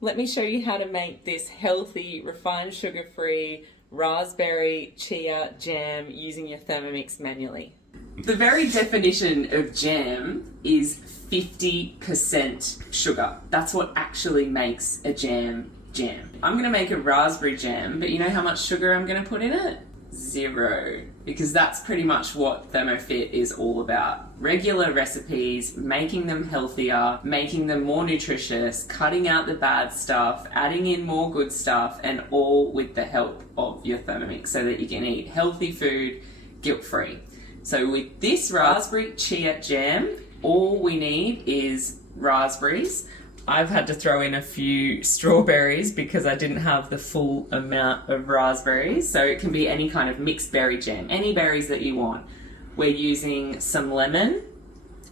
Let me show you how to make this healthy, refined sugar-free raspberry chia jam using your Thermomix manually. The very definition of jam is 50% sugar. That's what actually makes a jam jam. I'm gonna make a raspberry jam, but you know how much sugar I'm gonna put in it? 0, because that's pretty much what ThermoFit is all about. Regular recipes, making them healthier, making them more nutritious, cutting out the bad stuff, adding in more good stuff, and all with the help of your Thermomix so that you can eat healthy food guilt-free. So with this raspberry chia jam, all we need is raspberries. I've had to throw in a few strawberries because I didn't have the full amount of raspberries. So it can be any kind of mixed berry jam, any berries that you want. We're using some lemon.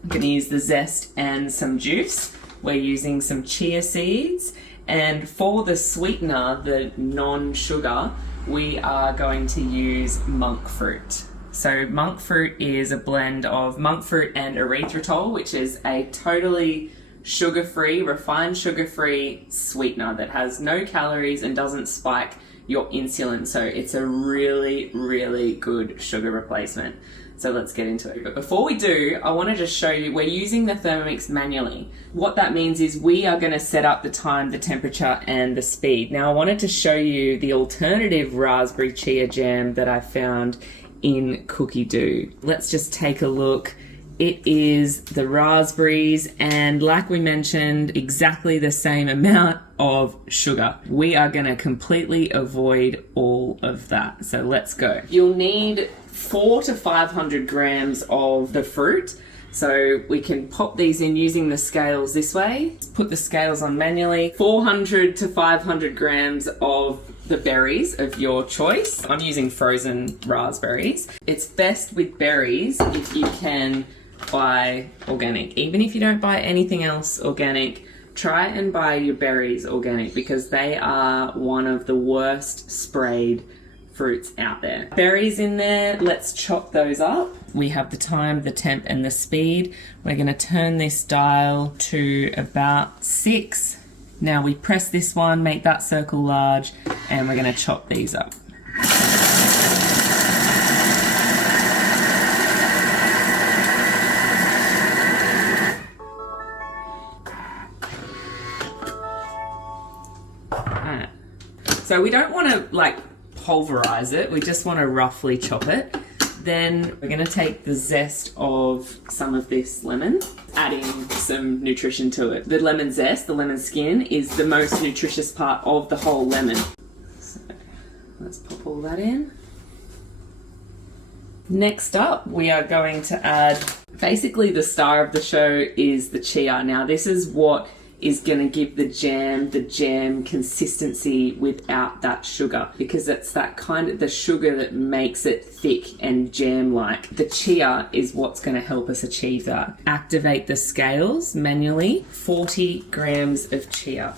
I'm going to use the zest and some juice. We're using some chia seeds. And for the sweetener, the non-sugar, we are going to use monk fruit. So monk fruit is a blend of monk fruit and erythritol, which is a totally sugar-free, refined sugar-free sweetener that has no calories and doesn't spike your insulin. So it's a really, really good sugar replacement. So let's get into it. But before we do, I want to just show you, we're using the Thermomix manually. What that means is we are going to set up the time, the temperature, and the speed. Now I wanted to show you the alternative raspberry chia jam that I found in Cookie Dough. Let's just take a look. It is the raspberries and, like we mentioned, exactly the same amount of sugar. We are going to completely avoid all of that. So let's go. You'll need 400 to 500 grams of the fruit. So we can pop these in using the scales this way. Put the scales on manually. 400 to 500 grams of the berries of your choice. I'm using frozen raspberries. It's best with berries if you can buy organic. Even if you don't buy anything else organic, try and buy your berries organic because they are one of the worst sprayed fruits out there. Berries in there, let's chop those up. We have the time, the temp, and the speed. We're going to turn this dial to about 6. Now we press this one, make that circle large, and we're going to chop these up. Alright. So we don't want to like pulverize it, we just want to roughly chop it. Then we're going to take the zest of some of this lemon, adding some nutrition to it. The lemon zest, the lemon skin, is the most nutritious part of the whole lemon. So let's pop all that in. Next up, we are going to add, basically the star of the show is the chia. Now this is what is going to give the jam consistency without that sugar, because it's that kind of the sugar that makes it thick and jam-like. The chia is what's going to help us achieve that. Activate the scales manually. 40 grams of chia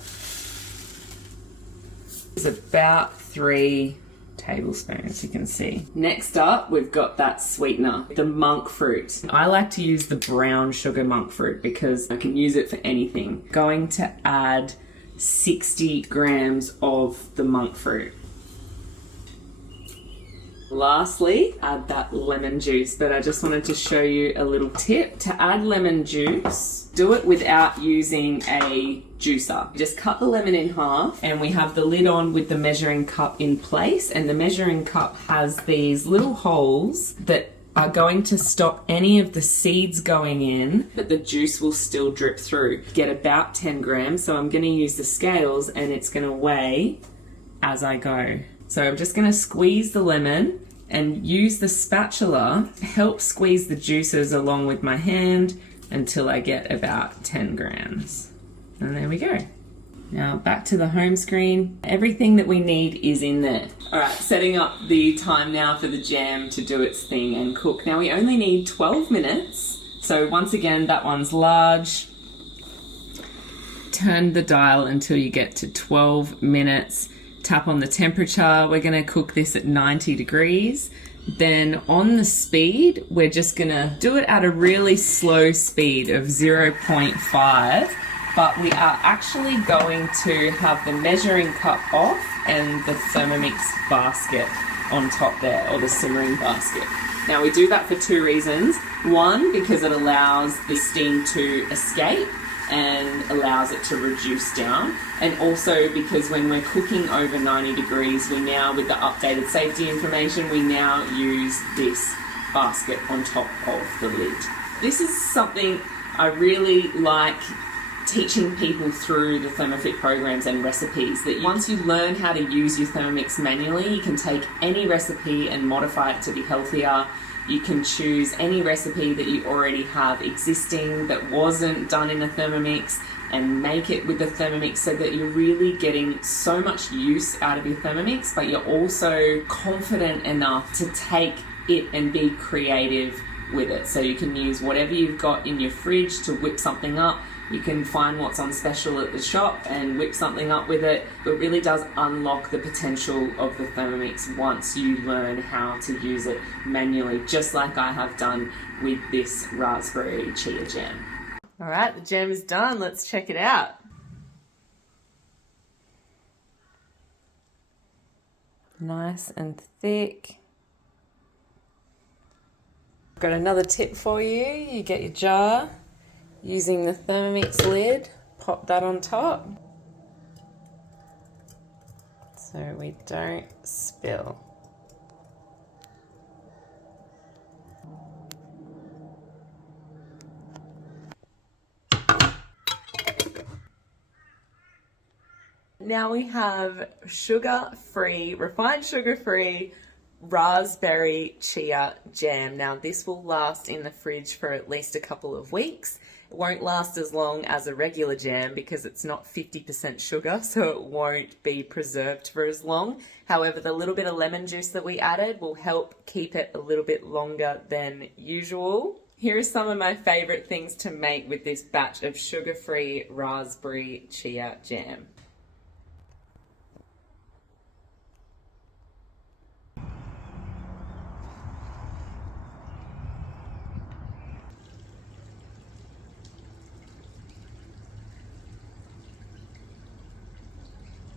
is about 3 tablespoons, you can see. Next up, we've got that sweetener, the monk fruit. I like to use the brown sugar monk fruit because I can use it for anything. Going to add 60 grams of the monk fruit. Lastly, add that lemon juice, but I just wanted to show you a little tip. To add lemon juice, do it without using a juicer. Just cut the lemon in half, and we have the lid on with the measuring cup in place, and the measuring cup has these little holes that are going to stop any of the seeds going in, but the juice will still drip through. Get about 10 grams, so I'm going to use the scales and it's going to weigh as I go. So I'm just going to squeeze the lemon and use the spatula, help squeeze the juices along with my hand until I get about 10 grams. And there we go. Now back to the home screen. Everything that we need is in there. All right, setting up the time now for the jam to do its thing and cook. Now we only need 12 minutes. So once again, that one's large. Turn the dial until you get to 12 minutes. Tap on the temperature. We're going to cook this at 90 degrees. Then on the speed, we're just going to do it at a really slow speed of 0.5 but we are actually going to have the measuring cup off and the Thermomix basket on top there, or the simmering basket. Now we do that for two reasons. One, because it allows the steam to escape and allows it to reduce down, and also because when we're cooking over 90 degrees, we now, with the updated safety information, we now use this basket on top of the lid. This is something I really like teaching people through the ThermoFit programs and recipes, that once you learn how to use your Thermomix manually, you can take any recipe and modify it to be healthier. You can choose any recipe that you already have existing that wasn't done in a Thermomix and make it with the Thermomix, so that you're really getting so much use out of your Thermomix, but you're also confident enough to take it and be creative with it. So you can use whatever you've got in your fridge to whip something up. You can find what's on special at the shop and whip something up with it. It really does unlock the potential of the Thermomix once you learn how to use it manually, just like I have done with this raspberry chia jam. All right, the jam is done. Let's check it out. Nice and thick. Got another tip for you. You get your jar, using the Thermomix lid, pop that on top so we don't spill. Now we have sugar-free, refined sugar-free raspberry chia jam. Now this will last in the fridge for at least a couple of weeks. It won't last as long as a regular jam because it's not 50% sugar, so it won't be preserved for as long. However, the little bit of lemon juice that we added will help keep it a little bit longer than usual. Here are some of my favorite things to make with this batch of sugar-free raspberry chia jam.